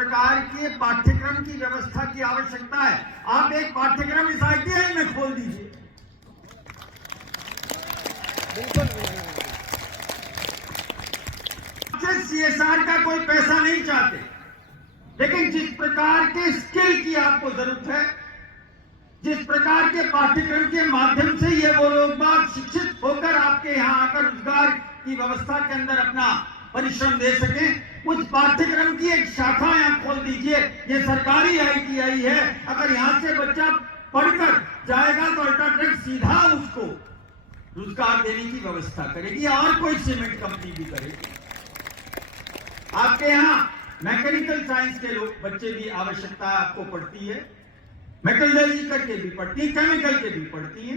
प्रकार के पाठ्यक्रम की व्यवस्था की आवश्यकता है, आप एक पाठ्यक्रम इस ITI में खोल दीजिए। CSR का कोई पैसा नहीं चाहते, लेकिन जिस प्रकार के स्किल की आपको जरूरत है, जिस प्रकार के पाठ्यक्रम के माध्यम से ये वो लोग बाग शिक्षित होकर आपके यहाँ आकर रोजगार की व्यवस्था के अंदर अपना परिश्रम दे सके, उस पाठ्यक्रम की एक शाखा यहाँ खोल दीजिए। ये सरकारी ITI है, अगर यहाँ से बच्चा पढ़कर जाएगा तो अल्ट्राटेक सीधा उसको रोजगार देने की व्यवस्था करेगी, और कोई सीमेंट कंपनी भी करेगी। आपके यहाँ मैकेनिकल साइंस के लोग बच्चे भी आवश्यकता आपको पड़ती है, मेटलर्जिकल के भी पढ़ती है, केमिकल के भी पढ़ती है।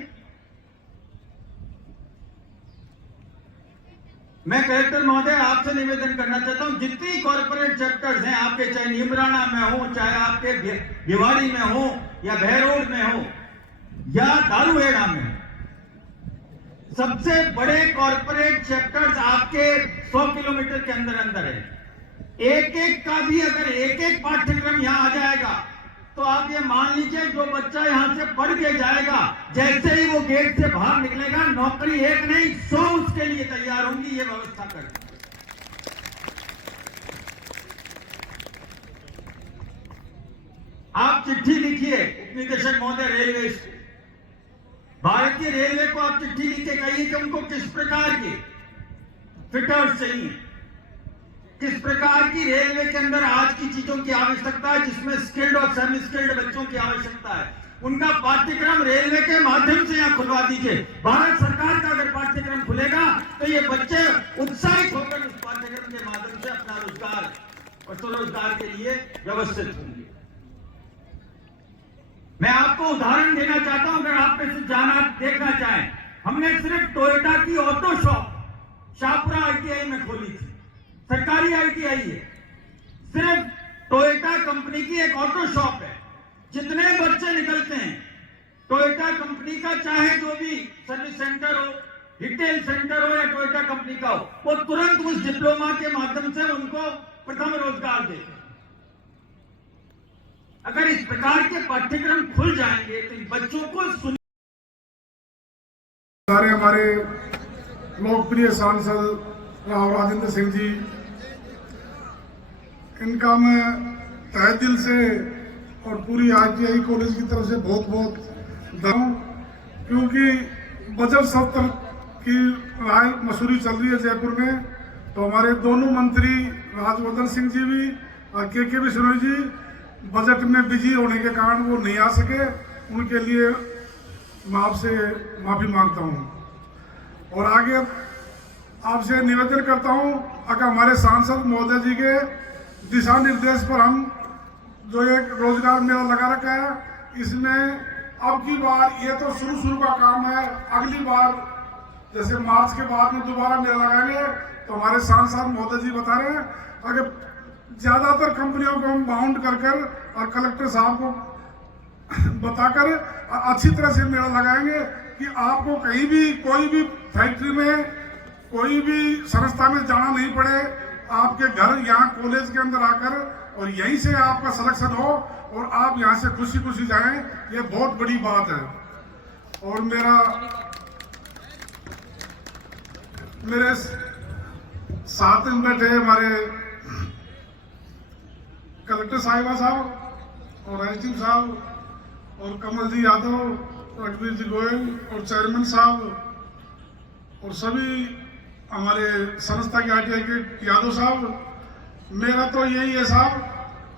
मैं कलेक्टर महोदय आपसे निवेदन करना चाहता हूं, जितनी कॉर्पोरेट सेक्टर्स हैं आपके, चाहे निमराना में हो, चाहे आपके भिवाड़ी में हो, या बहरोड में हो, या दारूहेड़ा में हो, सबसे बड़े कॉर्पोरेट सेक्टर्स आपके 100 किलोमीटर के अंदर अंदर है। एक एक का भी अगर एक एक पाठ्यक्रम यहां आ जाएगा तो आप ये मान लीजिए, जो बच्चा यहां से पढ़ के जाएगा, जैसे ही वो गेट से बाहर निकलेगा, नौकरी एक नहीं 100 उसके लिए तैयार होंगी। ये व्यवस्था कर, आप चिट्ठी लिखिए उपनिदेशक महोदय रेलवे से, भारतीय रेलवे को आप चिट्ठी लिख के कहिए कि उनको किस प्रकार के फिटर्स चाहिए, किस प्रकार की रेलवे के अंदर आज की चीजों की आवश्यकता है, जिसमें स्किल्ड और सेमी स्किल्ड बच्चों की आवश्यकता है। उनका पाठ्यक्रम रेलवे के माध्यम से यहाँ खुलवा दीजिए। भारत सरकार का अगर पाठ्यक्रम खुलेगा तो ये बच्चे उत्साहित होकर उस पाठ्यक्रम के माध्यम से अपना रोजगार और स्वरोजगार के लिए व्यवस्थित होंगे। मैं आपको उदाहरण देना चाहता हूं, अगर आप में से जाना देखना चाहें, हमने सिर्फ टोयोटा की ऑटो शॉप शाहपुरा ITI में खोली थी, सरकारी ITI है, सिर्फ टोयोटा कंपनी की एक ऑटो शॉप है। जितने बच्चे निकलते हैं टोयोटा कंपनी का, चाहे जो भी सर्विस सेंटर हो, रिटेल सेंटर हो या टोयोटा कंपनी का हो, वो तुरंत उस डिप्लोमा के माध्यम से उनको प्रथम रोजगार देते हैं। अगर इस प्रकार के पाठ्यक्रम खुल जाएंगे तो बच्चों को सारे हमारे लोकप्रिय सांसद राव राजेंद्र सिंह जी, इनका मैं तहे दिल से और पूरी ITI कॉलेज की तरफ से बहुत बहुत धन्यवाद, क्योंकि बजट सत्र की राय मसूरी चल रही है जयपुर में, तो हमारे दोनों मंत्री राजवर्धन सिंह जी भी और के बिश्नोई जी बजट में बिजी होने के कारण वो नहीं आ सके, उनके लिए मैं आपसे माफी मांगता हूं। और आगे आपसे निवेदन करता हूं, अगर हमारे सांसद महोदय जी के दिशा निर्देश पर हम जो एक रोजगार मेला लगा रखा है, इसमें अब की बार, ये तो शुरू का काम है, अगली बार जैसे मार्च के बाद में दोबारा मेला लगाएंगे, तो हमारे सांसद महोदय जी बता रहे हैं, अगर ज्यादातर कंपनियों को हम बाउंड कर और कलेक्टर साहब को बताकर अच्छी तरह से मेला लगाएंगे कि आपको कहीं भी कोई भी फैक्ट्री में, कोई भी संस्था में जाना नहीं पड़े, आपके घर यहाँ कॉलेज के अंदर आकर और यहीं से आपका सिलेक्शन हो और आप यहाँ से खुशी खुशी जाएं, ये बहुत बड़ी बात है। और मेरे साथ में बैठे हमारे कलेक्टर साहिबा साहब और एसडीएम साहब और कमल जी यादव, रघुवीर जी गोयल और चेयरमैन साहब और सभी हमारे संस्था के ITI के यादव साहब, मेरा तो यही है साहब,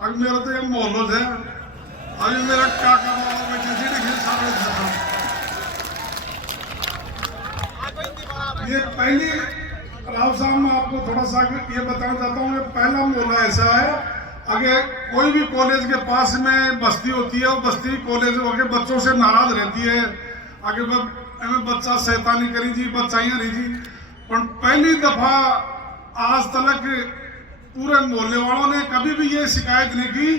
अब मेरा तो एक मोहल्लोज है, अभी मेरा क्या ये पहली राव साहब, मैं आपको थोड़ा सा ये बताना चाहता हूँ, पहला मोहल्ला ऐसा है, अगर कोई भी कॉलेज के पास में बस्ती होती है और बस्ती कॉलेज के बच्चों से नाराज रहती है, अगर बच्चा शैतानी करी जी, बच्चाइयां नहीं जी, पर पहली दफा आज तक पूरे मोहल्ले वालों ने कभी भी ये शिकायत नहीं की,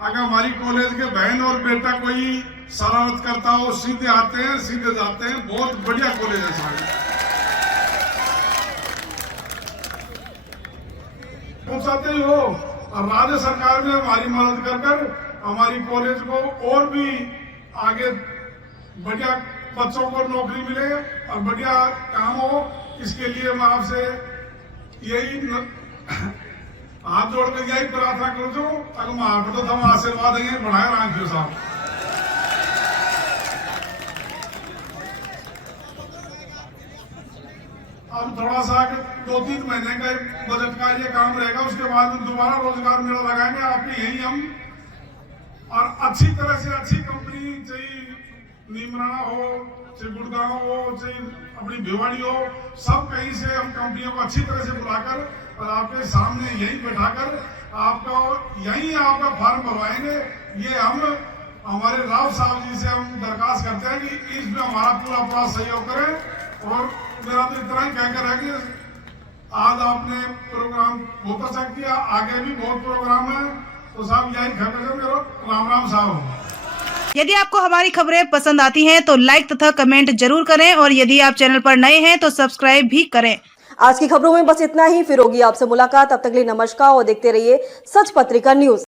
अगर हमारी कॉलेज के बहन और बेटा कोई शरारत करता हो, सीधे आते हैं सीधे जाते हैं, बहुत बढ़िया कॉलेज है सारे। पहुंचाते ही हो और राज्य सरकार ने हमारी मदद कर हमारी कॉलेज को और भी आगे बढ़िया बच्चों को नौकरी मिले और बढ़िया काम हो, इसके लिए मैं आपसे यही हाथ जोड़कर यही प्रार्थना करूँ छू। अगर मार तो हम आशीर्वाद देंगे बढ़ाए राखियो साहब। अब थोड़ा सा 2-3 महीने का बजट का ये काम रहेगा, उसके बाद में दोबारा रोजगार मेला लगाएंगे आपके यही हम। और अच्छी तरह से अच्छी कंपनी चाहिए, नीमराना हो चाहे गुड़गांव हो चाहे अपनी भिवाड़ी हो, सब कहीं से हम कंपनियों को अच्छी तरह से बुलाकर और आपके सामने यही बैठाकर आपका यही आपका फॉर्म भरवाएंगे। ये हम हमारे राव साहब जी से हम दरखास्त करते हैं कि इसमें हमारा पूरा सहयोग करें। और मेरा तो इतना ही कहकर है कि आज आपने प्रोग्राम बहुत अच्छा किया, आगे भी बहुत प्रोग्राम है, तो साहब यही खबर मेरा राम साहब। यदि आपको हमारी खबरें पसंद आती हैं तो लाइक तथा कमेंट जरूर करें और यदि आप चैनल पर नए हैं तो सब्सक्राइब भी करें। आज की खबरों में बस इतना ही, फिर होगी आपसे मुलाकात। अब तक के लिए नमस्कार और देखते रहिए सच पत्रिका न्यूज।